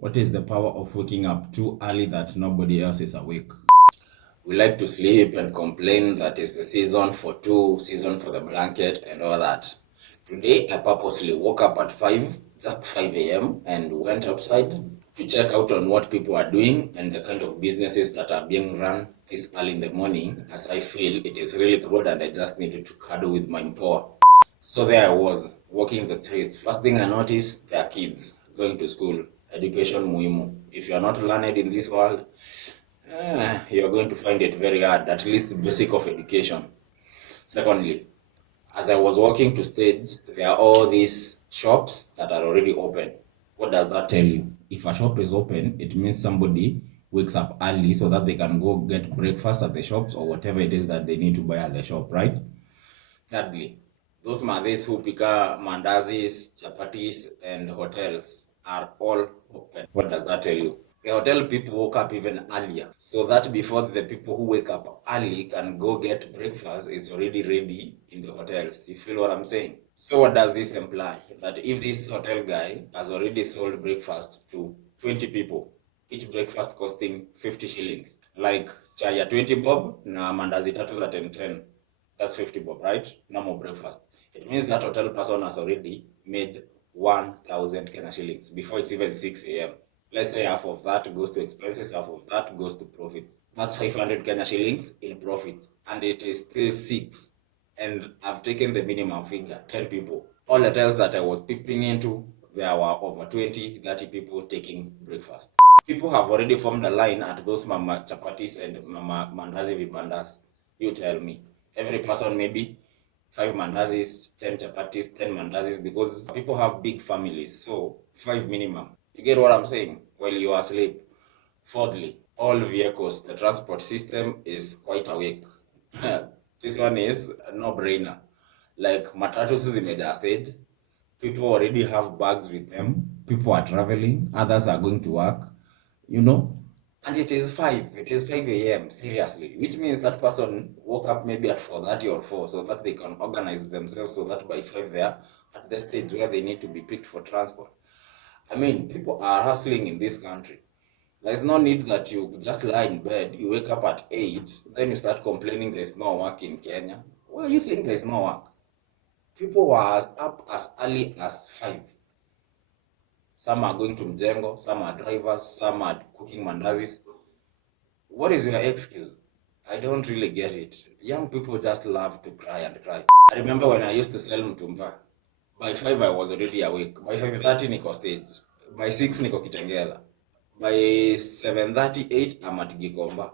What is the power of waking up too early that nobody else is awake? We like to sleep and complain that it's the season for two, season for the blanket and all that. Today, I purposely woke up at 5, just 5 a.m. and went outside to check out on what people are doing and the kind of businesses that are being run this early in the morning, as I feel it is really good and I just needed to cuddle with my poor. So there I was, walking the streets. First thing I noticed, there are kids going to school. Education muhimu. If you are not learned in this world, you are going to find it very hard, at least the basic of education. Secondly, as I was walking to stage, there are all these shops that are already open. What does that tell you? If a shop is open, it means somebody wakes up early so that they can go get breakfast at the shops or whatever it is that they need to buy at the shop, right? Thirdly, those mothers who pick up mandazis, chapatis, and hotels are all open. What does that tell you? The hotel people woke up even earlier, so that before the people who wake up early can go get breakfast, it's already ready in the hotels. You feel what I'm saying? So what does this imply? That if this hotel guy has already sold breakfast to 20 people, each breakfast costing 50 shillings, like chai ya 20 bob na mandazi tatu za 10 that's 50 bob, right? No more breakfast. It means that hotel person has already made 1,000 Kenya shillings before it's even 6 a.m. Let's say half of that goes to expenses, half of that goes to profits. That's 500 Kenya shillings in profits, and it is still 6. And I've taken the minimum figure, 10 people. All hotels that I was peeping into, there were over 20, 30 people taking breakfast. People have already formed a line at those mama chapatis and mama mandazi vibandas. You tell me. Every person maybe 5 mandazis, 10 chapatis, 10 mandazis, because people have big families. So 5 minimum. You get what I'm saying? While you are asleep. Fourthly, all vehicles, the transport system is quite awake. This one is a no-brainer. Like matatus zimejaa stage. People already have bags with them. People are traveling. Others are going to work. You know, and it is 5. It is 5 a.m. Seriously, which means that person woke up maybe at 4:30 or 4 so that they can organize themselves so that by 5 they are at the stage where they need to be picked for transport. I mean, people are hustling in this country. There's no need that you just lie in bed, you wake up at 8, then you start complaining there's no work in Kenya. Why are you saying there's no work? People were up as early as 5. Some are going to Mjengo, some are drivers, some are cooking mandazis. What is your excuse? I don't really get it. Young people just love to cry and cry. I remember when I used to sell mtumba. By 5 I was already awake. By 5:30 niko stage. By 6 niko Kitengela. By 7:38 I'm at Gikomba.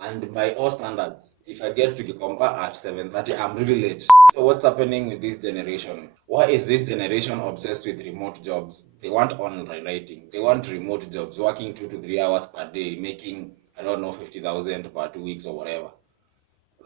And by all standards, if I get to Gikomba at 7:30, I'm really late. So what's happening with this generation? Why is this generation obsessed with remote jobs? They want online writing. They want remote jobs, working 2 to 3 hours per day, making, I don't know, 50,000 per 2 weeks or whatever.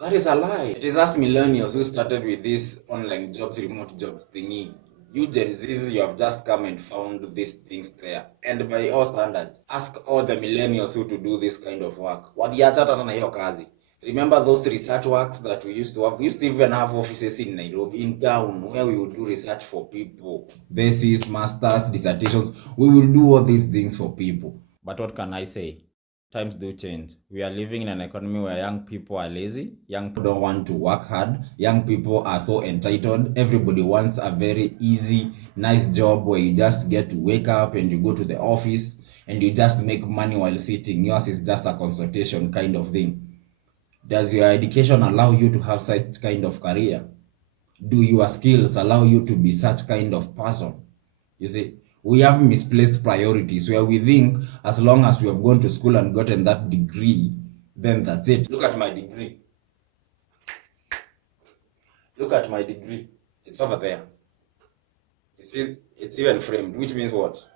That is a lie. It is us millennials who started with this online jobs, remote jobs thingy. You Gen Zs, you have just come and found these things there. And by all standards, ask all the millennials who to do this kind of work. Waliachana na hiyo kazi. Remember those research works that we used to have? We used to even have offices in Nairobi, in town, where we would do research for people. Thesis, masters, dissertations. We will do all these things for people. But what can I say? Times do change. We are living in an economy where young people are lazy, young people don't want to work hard, young people are so entitled. Everybody wants a very easy, nice job where you just get to wake up and you go to the office and you just make money while sitting. Yours is just a consultation kind of thing. Does your education allow you to have such kind of career? Do your skills allow you to be such kind of person? You see, we have misplaced priorities where we think as long as we have gone to school and gotten that degree, then that's it. Look at my degree. Look at my degree. It's over there. You see, it's even framed, which means what?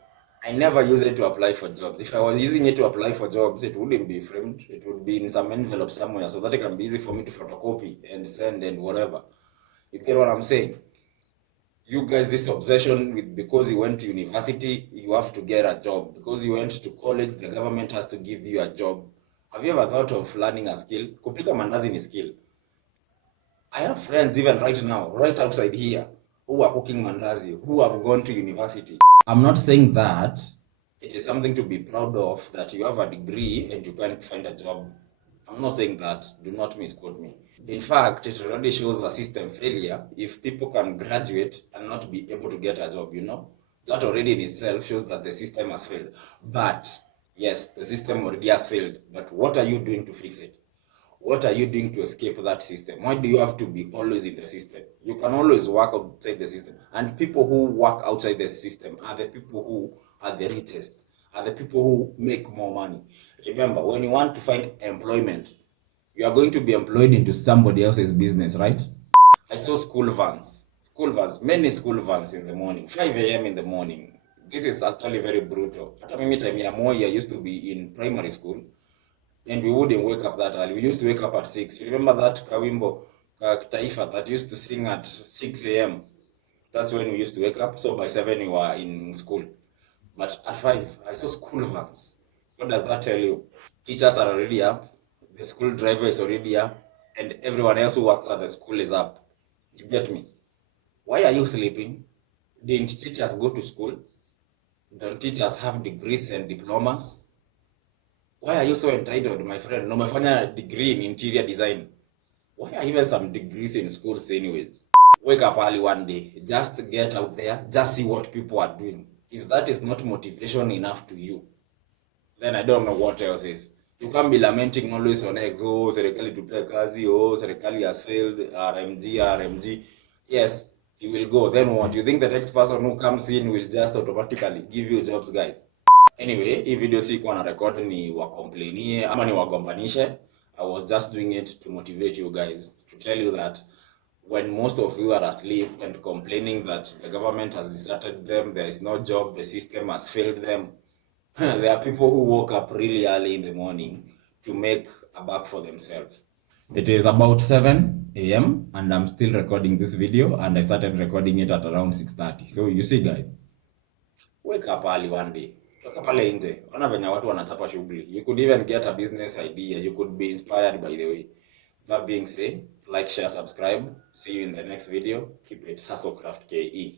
I never use it to apply for jobs. If I was using it to apply for jobs, it wouldn't be framed. It would be in some envelope somewhere so that it can be easy for me to photocopy and send and whatever. You get what I'm saying? You guys, this obsession with because you went to university, you have to get a job. Because you went to college, the government has to give you a job. Have you ever thought of learning a skill? Kupika mandazi is skill. I have friends even right now, right outside here, who are cooking mandazi, who have gone to university. I'm not saying that It is something to be proud of that you have a degree and you can't find a job. I'm not saying that, do not misquote me. In fact, it already shows a system failure if people can graduate and not be able to get a job, you know? That already in itself shows that the system has failed. But, yes, the system already has failed. But what are you doing to fix it? What are you doing to escape that system? Why do you have to be always in the system? You can always work outside the system. And people who work outside the system are the people who are the richest, are the people who make more money. Remember, when you want to find employment, you are going to be employed into somebody else's business, right? I saw school vans, many school vans in the morning, 5 a.m. in the morning. This is actually very brutal. At mimi time ya Moi, I used to be in primary school, and we wouldn't wake up that early. We used to wake up at 6. You remember that Kawimbo Taifa that used to sing at 6 a.m.? That's when we used to wake up. So by 7 we were in school. But at 5, I saw school vans. What does that tell you? Teachers are already up, the school driver is already up, and everyone else who works at the school is up. You get me? Why are you sleeping? Didn't teachers go to school? Don't teachers have degrees and diplomas? Why are you so entitled, my friend? No, umefanya degree in interior design. Why are even some degrees in schools anyways? Wake up early one day. Just get out there. Just see what people are doing. If that is not motivation enough to you, then I don't know what else is. You can't be lamenting always on X, oh, serikali tupe kazi, oh, serikali has failed, RMG, RMG. Yes, you will go. Then what? You think the next person who comes in will just automatically give you jobs, guys? Anyway, hii video si kuwa na record ni wakomplainie ama ni wagombanishe. I was just doing it to motivate you guys, to tell you that when most of you are asleep and complaining that the government has deserted them, there is no job, the system has failed them, there are people who woke up really early in the morning to make a buck for themselves. It is about 7 a.m. and I'm still recording this video, and I started recording it at around 6:30. So you see guys, wake up early one day. Toka pale nje. Ona venye watu wanachapa shughuli. You could even get a business idea. You could be inspired by the way. That being said, like, share, subscribe. See you in the next video. Keep it Hustlecraft KE.